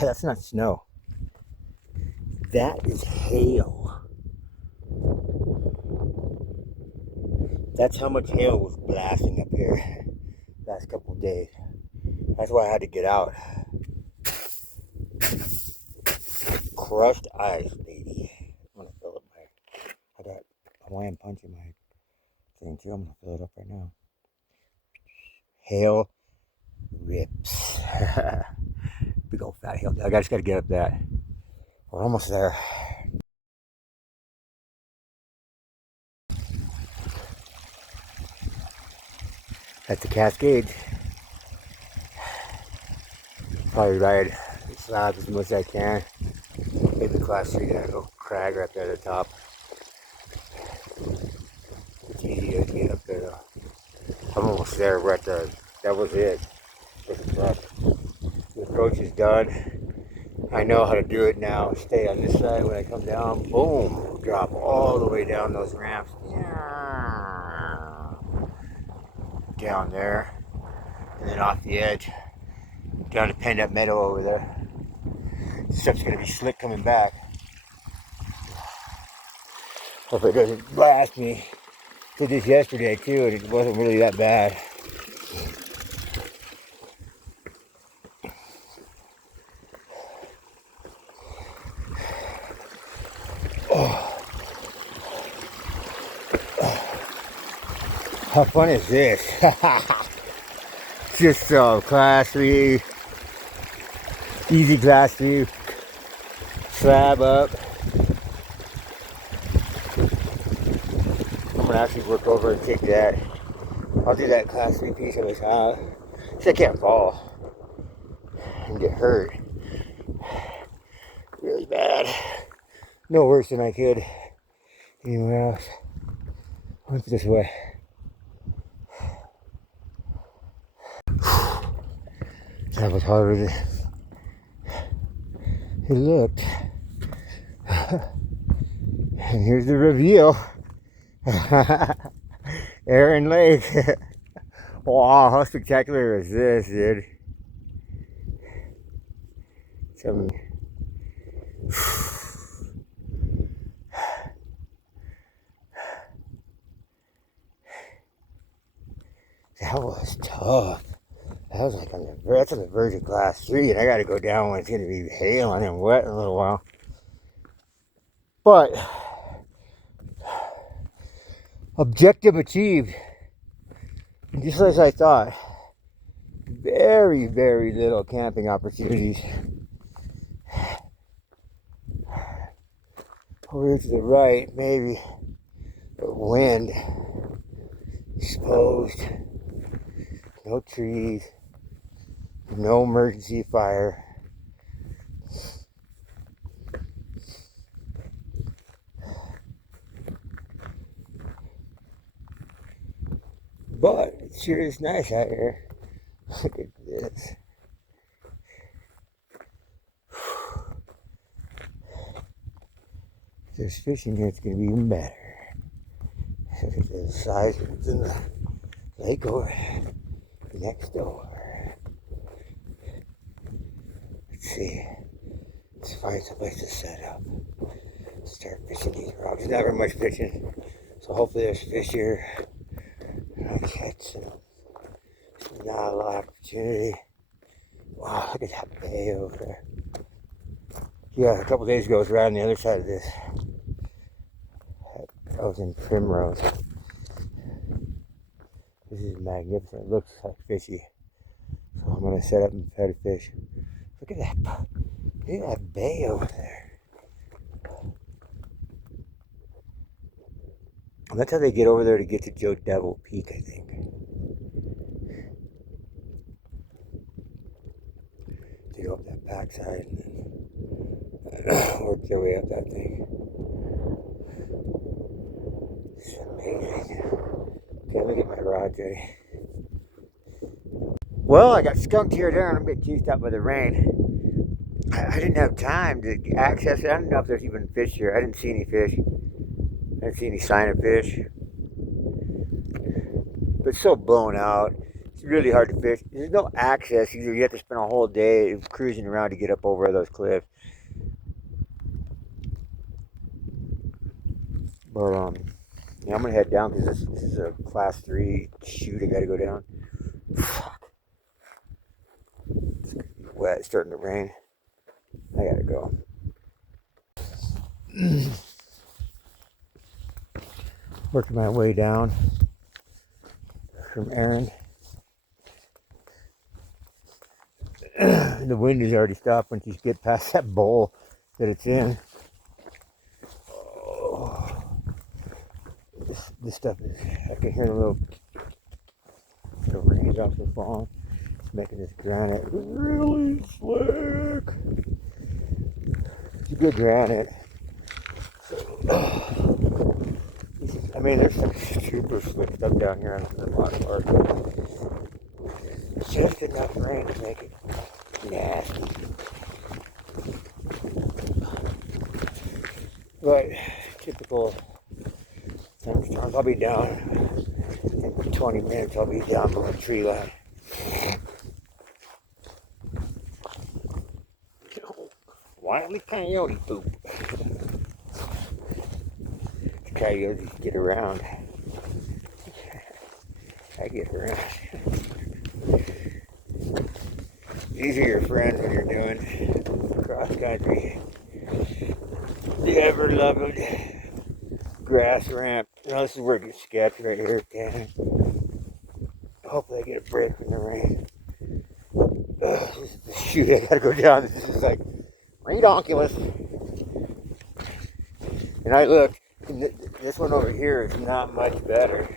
That's not snow. That is hail. That's how much hail was blasting up here last couple of days. That's why I had to get out. Crushed ice, baby. I'm gonna fill up I got Hawaiian punch in my thing too. I'm gonna fill it up right now. Hail rips. Big old fat hail. I just gotta get up that. We're almost there. That's the Cascade. Probably ride the slabs as much as I can. Maybe class 3 that little crag right there at the top. It's easy to get up there though. I'm almost there. We're at that was it. The approach is done. I know how to do it now. Stay on this side when I come down. Boom. Drop all the way down those ramps. Down there. And then off the edge. Down to Penned Up Meadow over there. This stuff's going to be slick coming back. Hope it doesn't blast me. Did this yesterday too, and it wasn't really that bad. How fun is this? Just class 3, easy class 3, slab up. I'm gonna actually work over and take that. I'll do that class 3 piece on this house. So I can't fall and get hurt really bad. No worse than I could anywhere else. I'll put this away. That was harder than it looked. And here's the reveal. Aaron Lake. Wow, how spectacular is this, dude? Some that was tough. That was like that's on the verge of class 3, and I got to go down when it's going to be hailing and wet in a little while. But objective achieved. And just as I thought, very, very little camping opportunities. Over to the right, maybe, but wind, exposed, no trees, no emergency fire. But it sure is nice out here. Look at this. If there's fish in here, it's going to be even better. Look at the size of the lake over next door. Let's see. Let's find someplace to set up. Start fishing these rocks. There's not very much fishing, so hopefully there's fish here. I'll catch some. Not a lot of opportunity. Wow, look at that bay over there. Yeah, a couple days ago I was around the other side of this. I was in Primrose. This is magnificent. It looks like fishy. So I'm gonna set up and try to fish. Look at that bay over there. And that's how they get over there to get to Joe Devil Peak, I think. To go up that backside and then work their way up that thing. It's amazing. Okay, let me get my rod ready. Well, I got skunked here and there and I'm a bit juiced up by the rain. I didn't have time to access it. I don't know if there's even fish here. I didn't see any fish. I didn't see any sign of fish. But it's so blown out. It's really hard to fish. There's no access. You have to spend a whole day cruising around to get up over those cliffs. But yeah, I'm gonna head down because this is a class 3 shoot. I gotta go down. Fuck. It's gonna be wet. It's starting to rain. I gotta go. Working my way down from Aaron. The wind has already stopped once you get past that bowl that it's in. Oh, this stuff is, I can hear the raindrops are falling. It's making this granite really slick. It's a good granite. I mean, there's some super slick stuff down here on the bottom part. Just enough rain to make it nasty. But typical thunderstorms. I'll be down in 20 minutes. I'll be down below the tree line. Wildly coyote poop. Coyotes get around. I get around. These are your friends when you're doing cross country. The ever loved grass ramp. Now this is where it gets sketchy right here. Damn. Hopefully I get a break from the rain. Shoot, I gotta go down. This is like redonkulous. And I looked, and this one over here is not much better.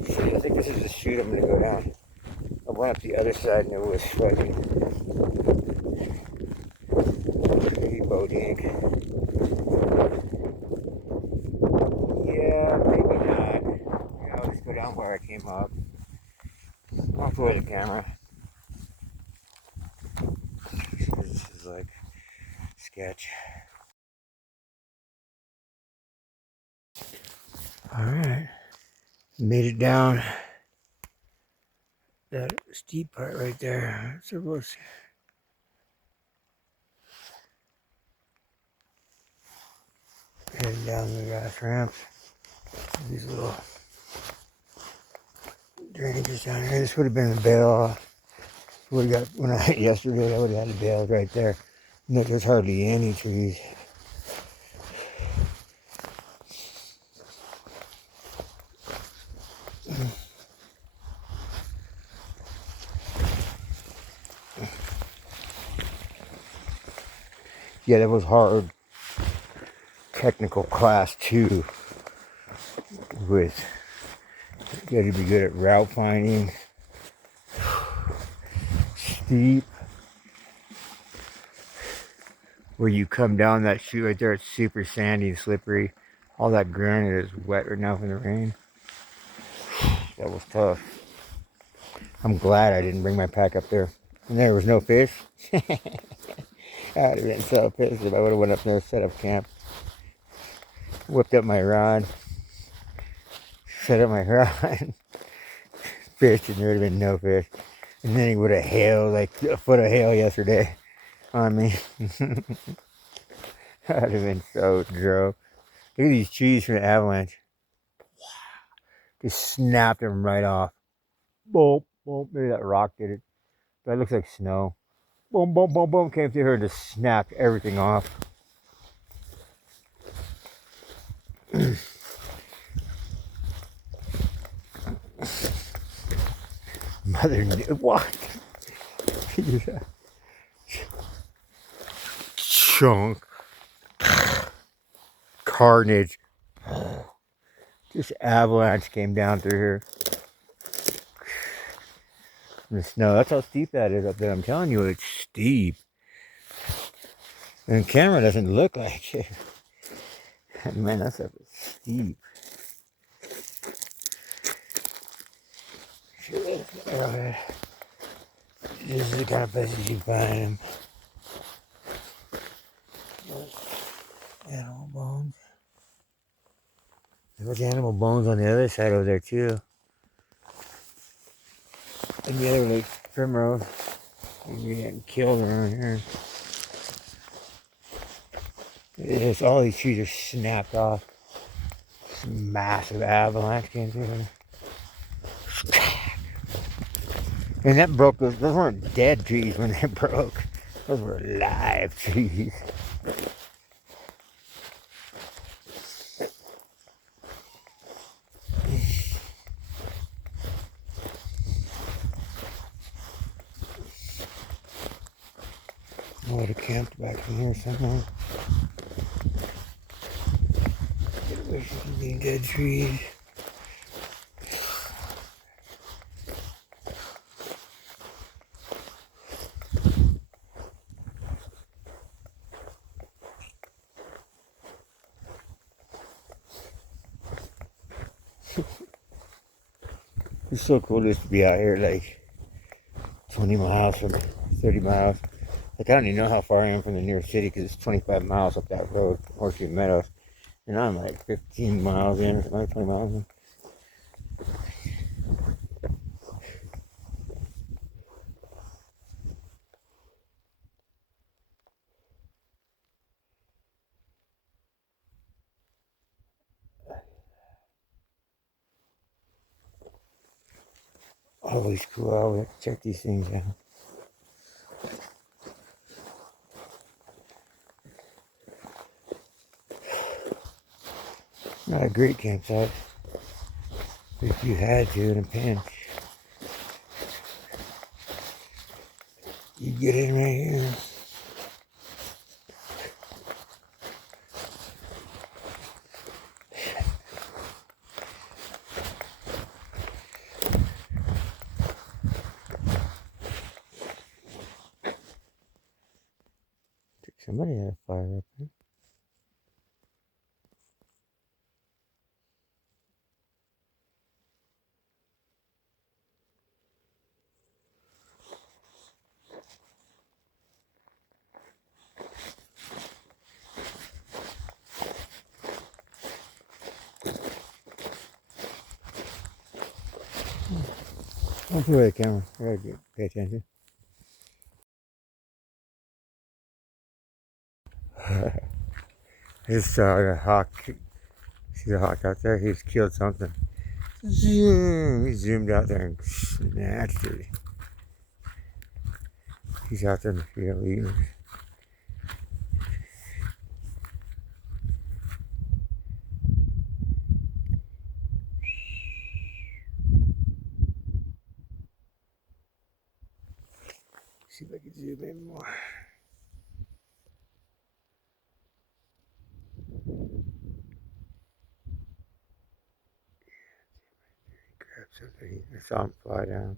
I think this is the chute I'm gonna go down. I went up the other side and it was fucking bodink. Yeah, maybe not. Yeah, I'll just go down where I came up. I'll throw the camera. This is like sketch. Alright. Made it down that steep part right there. So we'll see. Heading down the grass ramps. These little drainages down here. This would have been a bail. Would have got when I yesterday. I would have had a bail right there. And there's hardly any trees. Yeah, that was hard. Technical class 2 with you got to be good at route finding. Steep. Where you come down that chute right there, it's super sandy and slippery. All that granite is wet right now from the rain. That was tough. I'm glad I didn't bring my pack up there. And there was no fish. I'd have been so pissed if I would have went up there and set up camp. Whipped up my rod. Set up my rod. Fished and there would have been no fish. And then it would have hailed, like a foot of hail yesterday on me. I'd have been so drove. Look at these trees from the avalanche. Just snapped them right off. Boom, boom. Maybe that rock did it. That looks like snow. Boom, boom, boom, boom. Came through here and just snapped everything off. Mother, what? Chunk. Carnage. Just avalanche came down through here. The snow. That's how steep that is up there. I'm telling you, it's steep. And the camera doesn't look like it. Man, that stuff is steep. Arrowhead. This is the kind of places you find them. Animal bones. There's animal bones on the other side over there too. And the other like primrose. You're getting killed around here. It's all these trees are snapped off. This massive avalanche came through. And that broke, those weren't dead trees when they broke. Those were live trees. I would have camped back in here somewhere. Get away from being dead trees. It's so cool just to be out here like 20 miles from 30 miles. Like I don't even know how far I am from the nearest city because it's 25 miles up that road, Horseshoe Meadows. And I'm like 15 miles in, or like 20 miles in. Always cool. I always check these things out. Not a great campsite, but if you had to in a pinch, you get in right here. Somebody had a fire up there. Don't put away the camera. I gotta pay attention. I just saw a hawk. See the hawk out there? He's killed something. Zoom! He zoomed out there and snatched it. He's out there in the field eating. See if I can zoom in more. Grab something. I saw him fly down.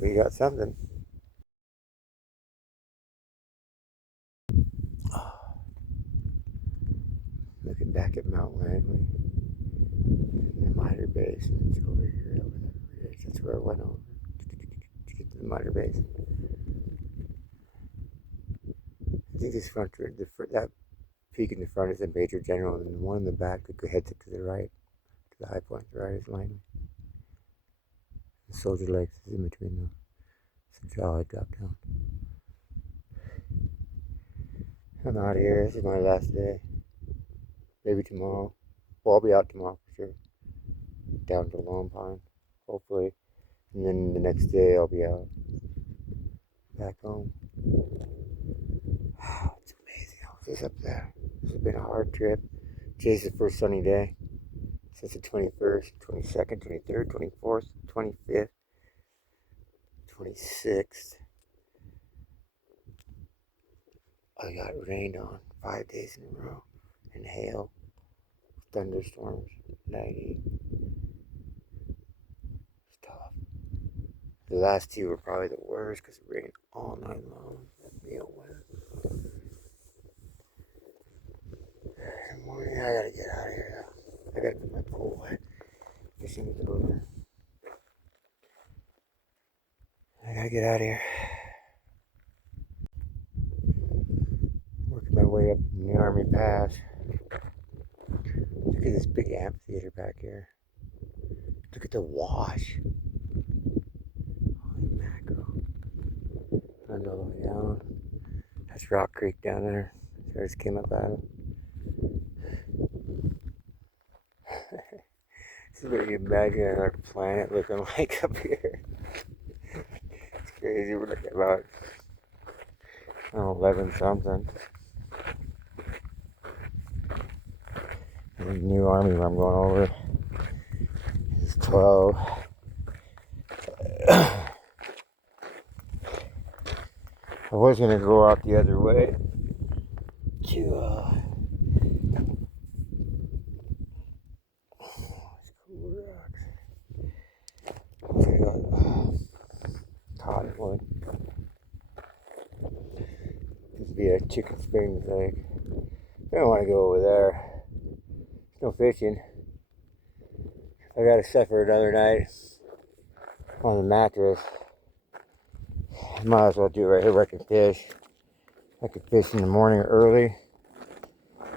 We got something. Looking back at Mount Langley, the Mitre Basin. It's over here, over that ridge. That's where I went over to get to the Mitre Basin. I think this that peak in the front is a Major General, and the one in the back that heads to the right, to the high point, the right is Langley. The Soldier Lakes is in between them. So I drop down. I'm out of here. This is my last day. Maybe tomorrow. Well, I'll be out tomorrow for sure. Down to Lone Pine, hopefully. And then the next day I'll be out. Back home. Wow, it's amazing how it is up there. This has been a hard trip. Today's the first sunny day since the 21st, 22nd, 23rd, 24th, 25th, 26th. I got rained on 5 days in a row, and hail, thunderstorms, lightning. It's tough. The last two were probably the worst because it rained all night long. Me all wet. In the morning, I gotta get out of here. I gotta put my pool wet. Fishing with the over. gotta get out of here. Working my way up the Army Pass. Look at this big amphitheater back here. Look at the wash. Holy mackerel. Runs all the way down. That's Rock Creek down there. So I just came up out of. This is what you imagine our planet looking like up here. It's crazy. We're looking about 11 something. The new army where I'm going over is 12. I was gonna go out the other way to I was gonna go Cottonwood. This would be a Chicken Springs Lake. I don't want to go over there. There's no fishing. I gotta suffer another night on the mattress. Might as well do it right here where I can fish. I could fish in the morning early,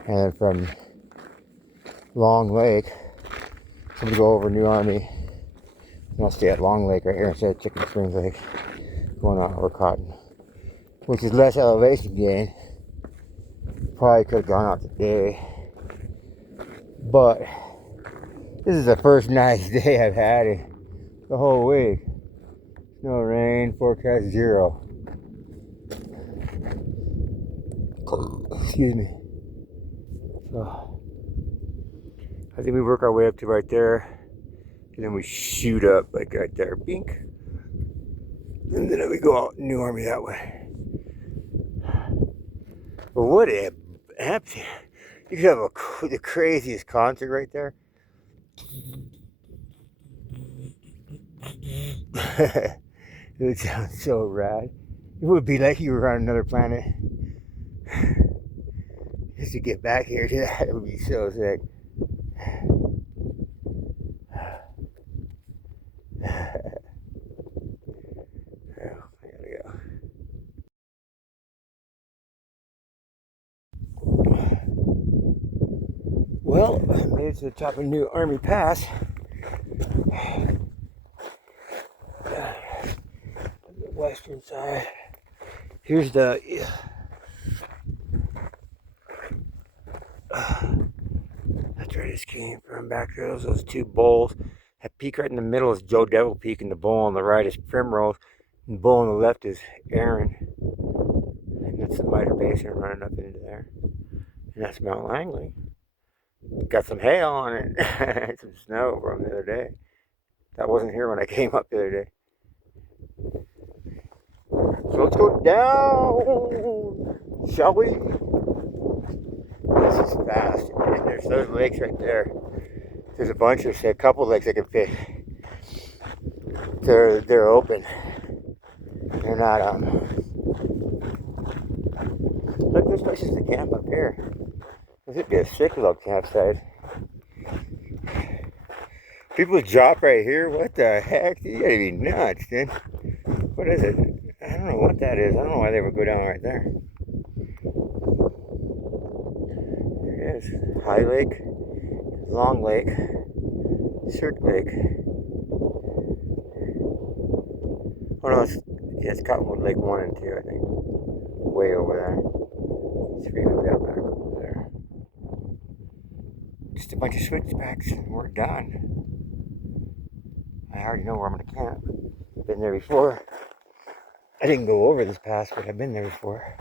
and then from Long Lake, I'm gonna go over New Army. And I'll stay at Long Lake right here instead of Chicken Springs Lake, going out over Cotton, which is less elevation gain. Probably could have gone out today, but this is the first nice day I've had it the whole week. No rain, forecast 0. Excuse me. So, I think we work our way up to right there, and then we shoot up like right there, bink, and then we go out New Army that way. But what a empty! You could have the craziest concert right there. It would sound so rad. It would be like you were on another planet. Just to get back here to that, it would be so sick. Oh, I gotta go. Well, I made it to the top of New Army Pass. The western side. Here's the that's where I just came from back there. Those two bowls. That peak right in the middle is Joe Devil Peak, and the bowl on the right is Primrose, and the bowl on the left is Aaron. And that's the Mitre Basin running up into there. And that's Mount Langley. Got some hail on it. Some snow from the other day. That wasn't here when I came up the other day. So let's go down, shall we? This is fast. And there's those lakes right there. There's a couple lakes I can fish. They're open. They're not Look, there's places to camp up here. This would be a sick little campsite. People drop right here. What the heck? You gotta be nuts, dude. What is it? I don't know what that is. I don't know why they would go down right there. There it is. High Lake, Long Lake, Cirque Lake. Oh no, it's Cottonwood Lake 1 and 2, I think. Way over there. 3 would be up back over there. Just a bunch of switchbacks and we're done. I already know where I'm gonna camp. Been there before. I didn't go over this pass, but I've been there before.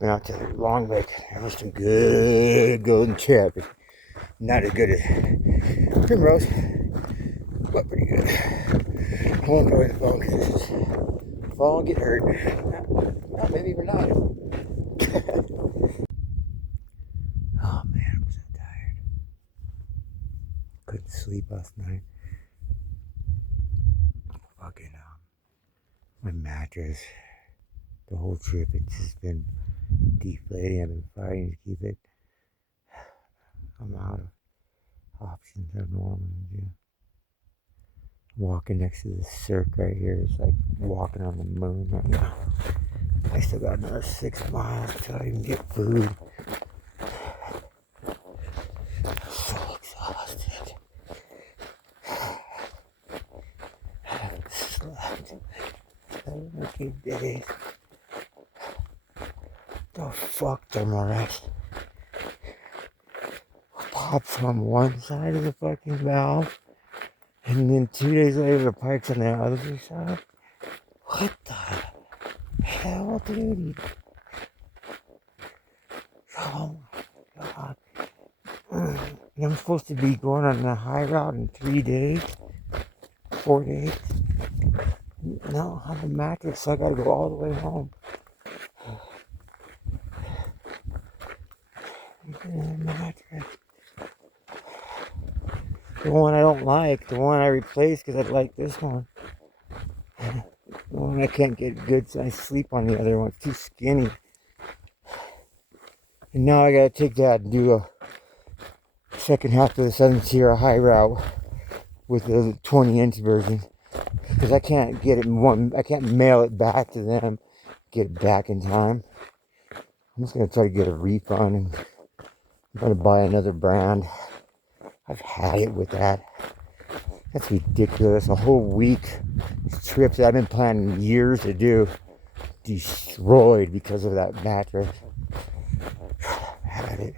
Went out to Long Lake. There was some good golden chip. Not as good as Primrose, but pretty good. I won't go in the phone because this is fall and get hurt. Well, maybe even not. Oh man, I'm so tired. Couldn't sleep last night. Fucking my mattress. The whole trip, it's just been deflating. I've been fighting to keep it. I'm out of options. I don't know what I'm gonna do. Walking next to the Cirque right here is like walking on the moon right now. I still got another 6 miles till I can get food. I'm so exhausted. I haven't slept in like 7 working days. The fuck, thermorex? Pop from one side of the fucking valve, and then 2 days later the pipe's on the other side. What the hell, dude? Oh my god. And I'm supposed to be going on the high route in 3 days, 4 days. I don't have a mattress, so I gotta go all the way home. Mattress. The one I don't like, the one I replaced because I like this one. The one I can't get good, so I sleep on the other one. It's too skinny. And now I gotta take that and do a second half of the Southern Sierra high route with the 20-inch version. Because I can't get it in one, I can't mail it back to them, get it back in time. I'm just gonna try to get a refund and I'm gonna buy another brand. I've had it with that. That's ridiculous. A whole week trips that I've been planning years to do, destroyed because of that mattress. Had it.